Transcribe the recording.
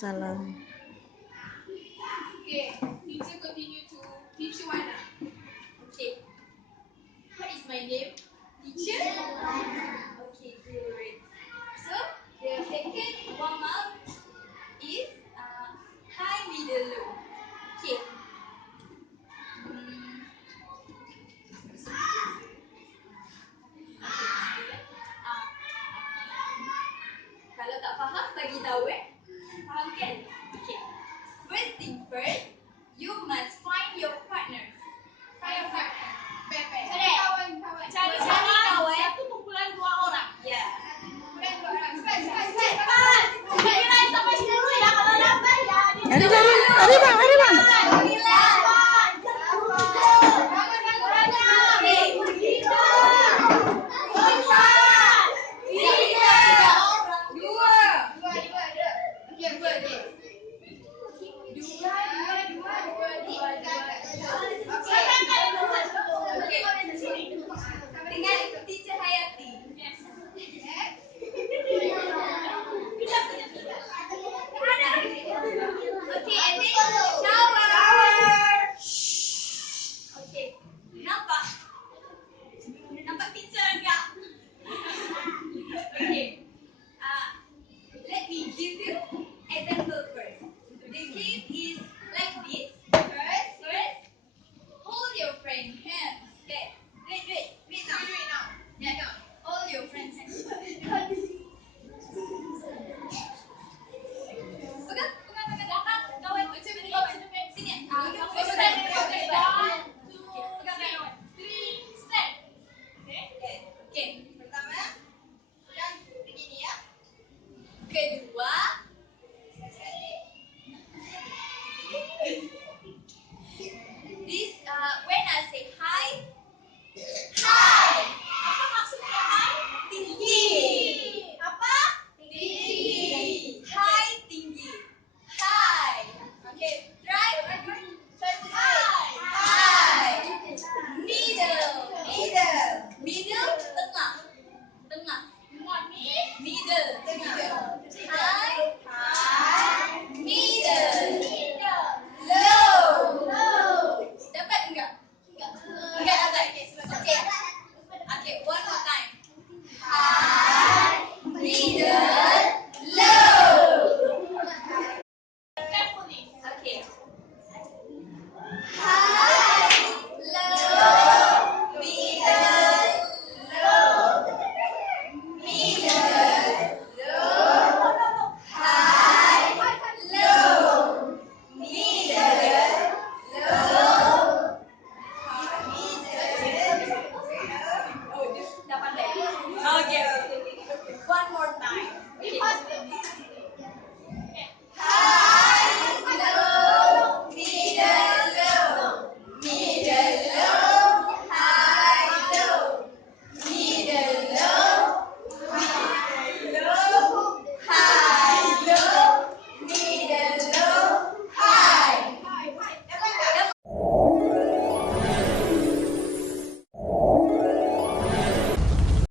salam. Okay, teacher continue to teach you one. Okay, what is my name? Teacher? Okay, good. So, the second warm up is high, middle, low. Okay. Kalau tak faham, bagi tahu Faham kan? Okay. First thing first, you must find your partner. Find your partner. Cari kawan. Cari kawan. Satu kumpulan 2 orang. Ya. Kumpulan 2 orang. Cepat. Kira sampai sini dulu ya. Kalau lambat ya. Hari bang. Let me give you example first. The game is like this. First, hold your friend's hand. Wait now. Yeah. Hold your friend's hand. Pegang. Kawan. Sini. Pegang. 3, stand. Okay. Pertama, pegang begini ya. Kedua,